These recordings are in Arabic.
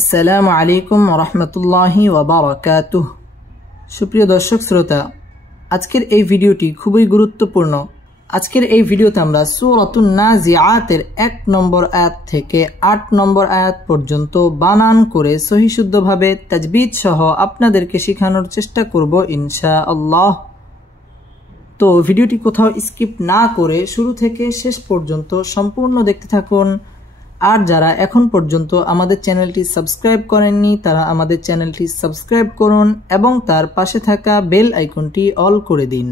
আসসালামু আলাইকুম ওয়া রাহমাতুল্লাহি ওয়া বারাকাতুহু। সুপ্রিয় দর্শক শ্রোতা, আজকের এই ভিডিওটি খুবই গুরুত্বপূর্ণ। আজকের এই ভিডিওতে আমরা সূরাতুন নাজিআতের 1 নম্বর আয়াত থেকে 8 নম্বর আয়াত পর্যন্ত বানান করে সহিশুদ্ধভাবে তাজবিদ সহ আপনাদেরকে শেখানোর চেষ্টা করব ইনশাআল্লাহ। তো ভিডিওটি কোথাও স্কিপ না করে শুরু থেকে শেষ পর্যন্ত সম্পূর্ণ দেখতে থাকুন। আর যারা এখন পর্যন্ত আমাদের চ্যানেলটি সাবস্ক্রাইব করেননি তারা আমাদের চ্যানেলটি সাবস্ক্রাইব করুন এবং তার পাশে থাকা বেল আইকনটি অল করে দিন।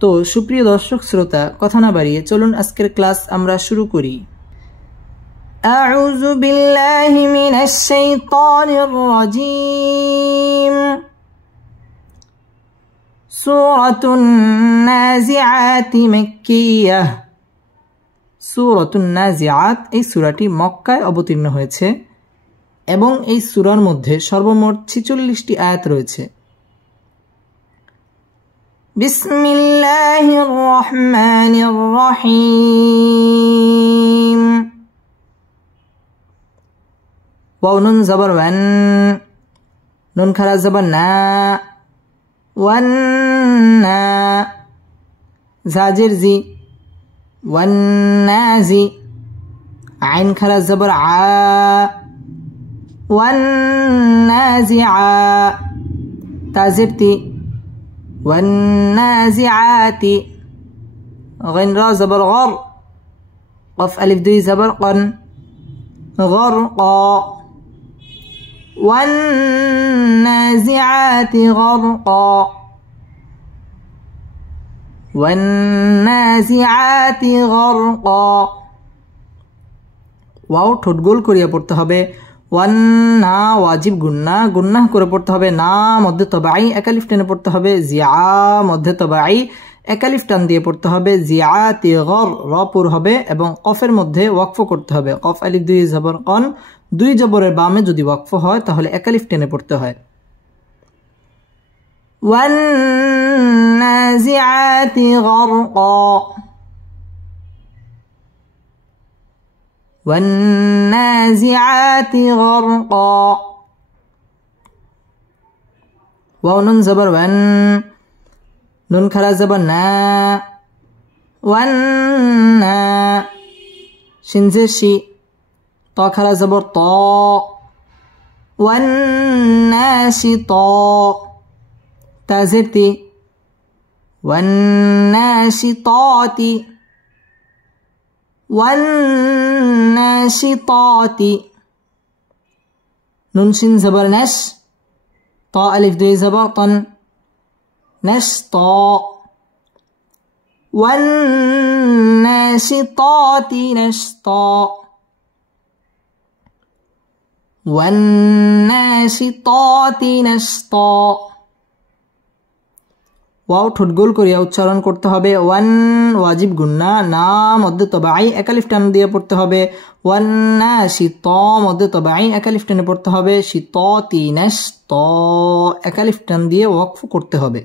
তো সুপ্রিয় দর্শক শ্রোতা, কথা না বাড়িয়ে চলুন আজকের ক্লাস আমরা শুরু করি। আউযু বিল্লাহি মিনাশ শাইতানির রাজীম। সূরাতুন নাজিআতি মাক্কিয়াহ। সূরাতুন নাজিআত এই সূরাটি মক্কায় অবতীর্ণ হয়েছে এবং এই সূরার মধ্যে সর্বমোট 46টি আয়াত রয়েছে। বিসমিল্লাহির রহমানির রহিম। ওয়াও নুন জবর ওয়ান, নুন খারা জবর না, ওয়ান্না, জাজির জি, ওয়ান্নাজি, আইন খারা জবর আ, ওয়ান্নাজিআ, তাজির তি, ওয়ান্নাজিআতি, গইন রা জবর গর, কফ আলিফ দুই জবর কন, গরকা, ওয়ান্নাজিআতি গরকা, ওয়ান্নাজিআতি গরকা। ওয়াও ঠোঁট গোল করিয়া পড়তে হবে। ওয়ান্না ওয়াজিব গুন্না, গুন্নাহ করে পড়তে হবে। না মধ্যে তবাই একালিফ টেনে পড়তে হবে। জিআ মধ্যে তবাই একালিফ টান দিয়ে পড়তে হবে। জিআতি গর, র পুর হবে এবং কফের মধ্যে ওয়াকফ করতে হবে। কফ আলিফ দুই জবর কন, দুই জবরের বামে যদি ওয়াকফ হয় তাহলে একালিফ টেনে পড়তে হয়। ওয়ান্নাজিআতি গরকা, ওয়ান্নাজিআতি গরকা। ওয়াও নুন জবর ওয়ান, নুন খারা জবর না, ওয়ান্না, শিন জের শি, ত খারা জবর ত, ওয়ান্নাশিতা, তাজির তি, ওয়ান্নাশিতাতি, ওয়ান্নাশিতাতি। নুন শিন জবর নাশ, ত আলিফ দুই জবর তন, নাশতা, ওয়ান্নাশিতাতি নাশতা, ওয়ান্নাশিতাতি নাশতা। ওয়াও ঠোঁট গোল করিয়া উচ্চারণ করতে হবে। ওয়ান ওয়াজিব গুন্না, না মধ্যে তবাই একালিফ টান দিয়ে পড়তে হবে। ওয়ান্না শীত মধ্যে তবাই একালিফ টেনে পড়তে হবে। শীততি নাশত, একালিফ টান দিয়ে ওয়াকফ করতে হবে।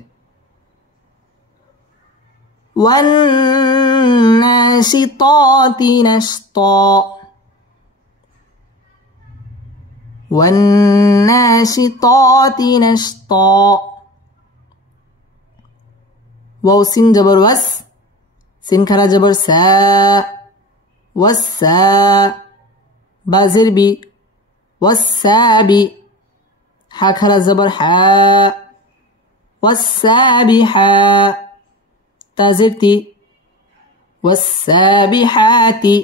ওয়ান্নাশিতাতি নাশত, ওয়ান্নাশিতাতি নাশত। ওয়াও সিন জবর ওয়াস, সিন খারা জবর সা, ওয়াসা, বাজির বি, ওয়াসাবি, হা খারা জবর হা, ওয়াসাবিহা, তাজির তি, ওয়াসাবিহাতি,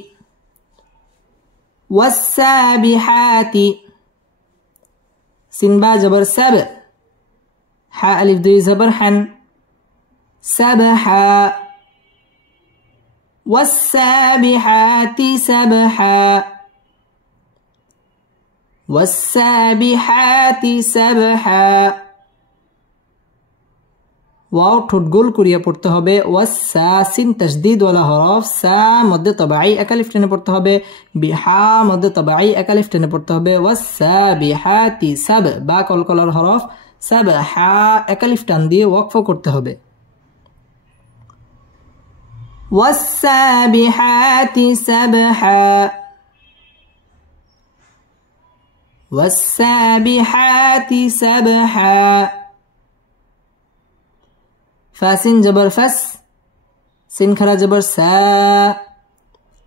ওয়াসাবিহাতি। সিন বা জবর সাব, হা আলিফ দুই জবর হান, سبحا, والسابحات سبحا, والسابحات سبحا। ওয়াও ঠোঁট গোল করিয়া পড়তে হবে। ওয়াসা সিন তাসদীদ ওয়ালা হরফ, সা মধ্যে তবাই একালিফ টেনে পড়তে হবে। বিহা মধ্যে তবাই একালিফ টেনে পড়তে হবে। ওয়াসাবিহাতি সাব, বা কলকলার হরফ, সাবহা একালিফ টান দিয়ে ওয়াকফ করতে হবে। والسابحات سبحا, والسابحات سبحا فاسين جبر فس سين خرا جبر سا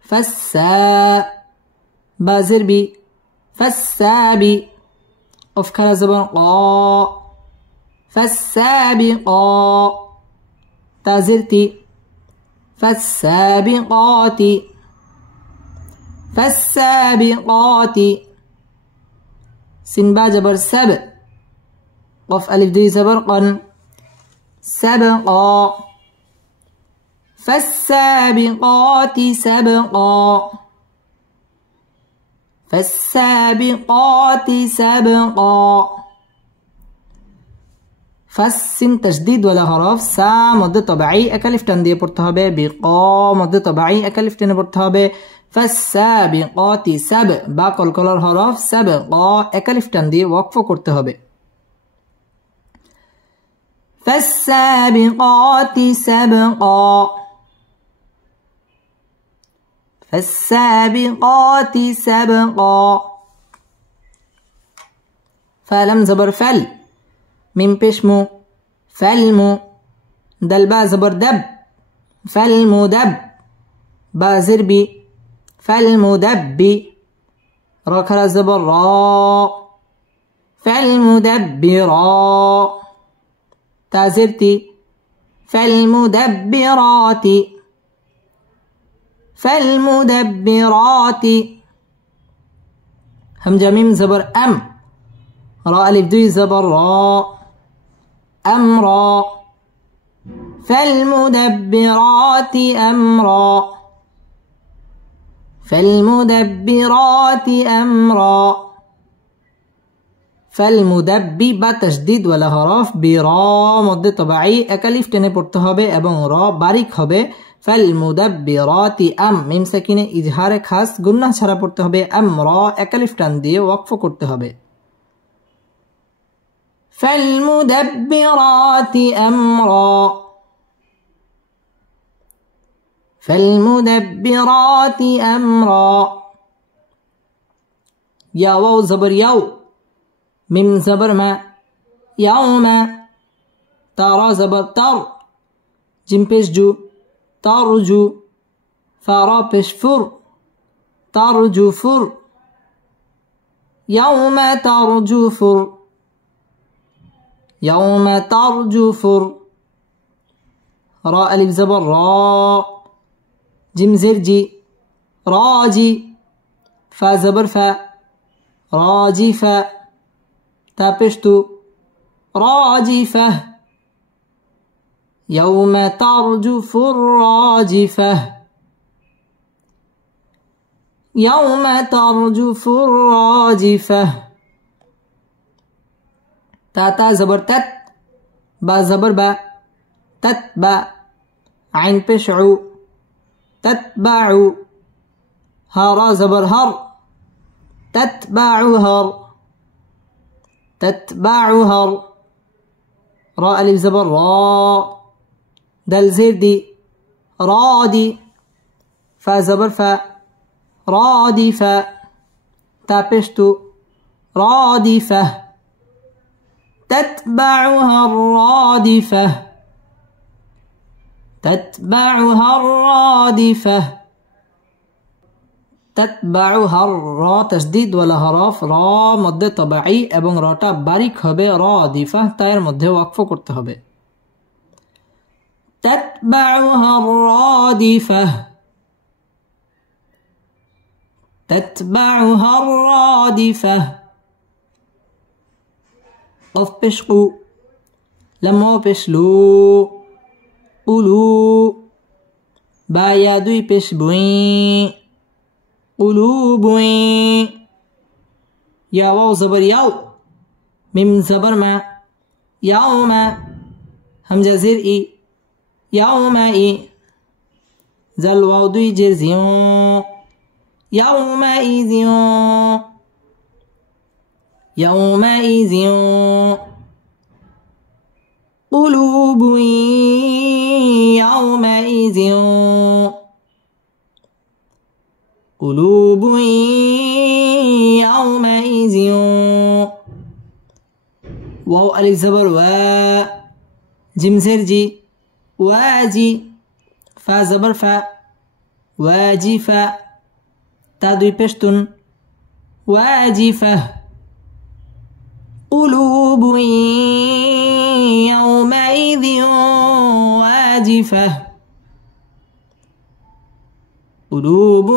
فسا بازر بي فالسابي قف خرا جبر قا فالسابقا تازرتي فالسابقات فالسابقات سنبا جبر سب قف ألف دي زبر قن سبقا فالسابقات سبقا فالسابقات سبقا فالسين تشديد ولا حرف سا مد طبيعي اكالف টান দিয়ে পড়তে হবে বিqa মদ طبيعي اكالف টেনে পড়তে হবে فالسابقات سب বা কলকলার হরফ সাবqa একালিফ টান দিয়ে ওয়াকফ করতে হবে فالسابقات سبقا فالسابقات سبقا فلم زبر فل ميم بشمو فالمو دل با زبر دب فالمدب با زربي فالمدبي را كرا زبر را فالمدبرا تازرتي فالمدبرات فالمدبرات همجة ميم زبر أم را ألف دوي زبر را أمرا فالمدبرات أمرا فالمدبرات أمرا فالمدبي با تشديد ولا حرف برا مد طبيعي اكاليف টেনে পড়তে হবে এবং র বারিক হবে فالمدبرات أم মিম সাকিনে ইজহারে খাস গুন্নাহ ছাড়া পড়তে হবে আমরা একালিফ টান দিয়ে ওয়াকফ করতে হবে فالمدبرات أمرا فالمدبرات أمرا يا واو زبر يو ميم زبر ما يوم ترى زبر تر جيم بيش جو ترجو فرا بيش فر ترجو فر يوم ترجو فر يوم ترجو فر را ألف زبر را جيم زرجي راجي فا زبر فا راجي فا تابشتو راجفة يوم ترجف الراجفة يوم ترجف الراجفة تاتا زبر تت با زبر با تتبع عين بشعو تتبع هارا زبر هر تتبع هر تتبعها را ألف زبر را دل زير دي رادي فا زبر فا رادي فا تابشتو رادفة تتبعها الرادفة تتبعها الرادفة تتبعها را تشديد ولا حرف را مد طبيعي এবং রাটা বারিক হবে রাদিফা তায়ের মধ্যে ওয়াকফ করতে হবে تتبعها الرادفة تتبعها الرادفة قف بشقو لما بشلو قلو با يادوي بشبوين قلوب يا واو زبر ياو ميم زبر ما يوم همزة زر إي يوم إي زل واو دوي جر زيون يومئذ يومئذ قلوب يومئذ قلوب يومئذ زيو واو ألف زبر و جيم زير جي واجي فا زبر فا واجفة تا دوي پشتون واجفة قلوب يومئذ واجفة قلوب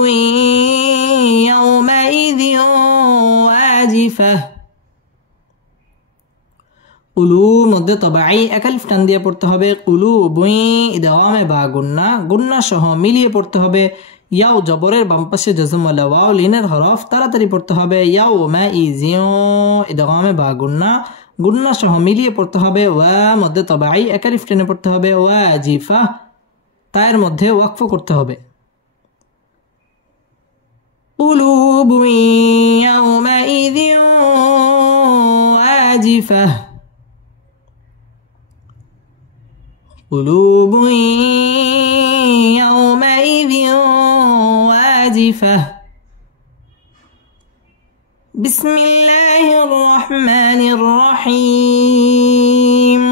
يومئذ واجفة কুলু মধ্যে তবাই একালিফ টান দিয়ে পড়তে হবে কুলু বুই ইদগামে বা গুন্না গুন্না সহ মিলিয়ে পড়তে হবে ইয়াও জবরের বাম পাশে জজম ওয়ালা ওয়াও লিনের হরফ তাড়াতাড়ি পড়তে হবে ইয়াও মা ইজিও ইদগামে বা গুন্না গুন্না সহ মিলিয়ে পড়তে হবে ওয়া মধ্যে তবাই একালিফ টেনে পড়তে হবে ওয়াজিফা তায়ের মধ্যে ওয়াকফ করতে হবে কুলুবু ইয়াউমাইযিন ওয়াজিফা قلوب يومئذ واجفة بسم الله الرحمن الرحيم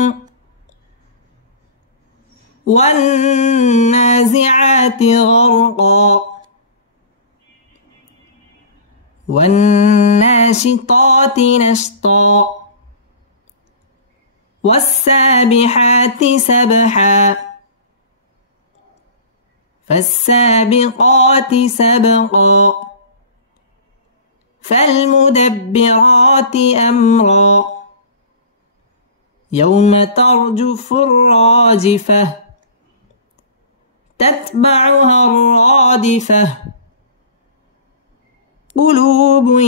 والنازعات غرقا والناشطات نشطا والسابحات سبحا فالسابقات سبقا فالمدبرات أمرا يوم ترجف الراجفة تتبعها الرادفة قلوب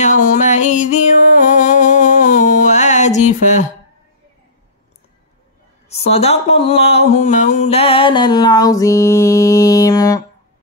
يومئذ واجفة صدق الله مولانا العظيم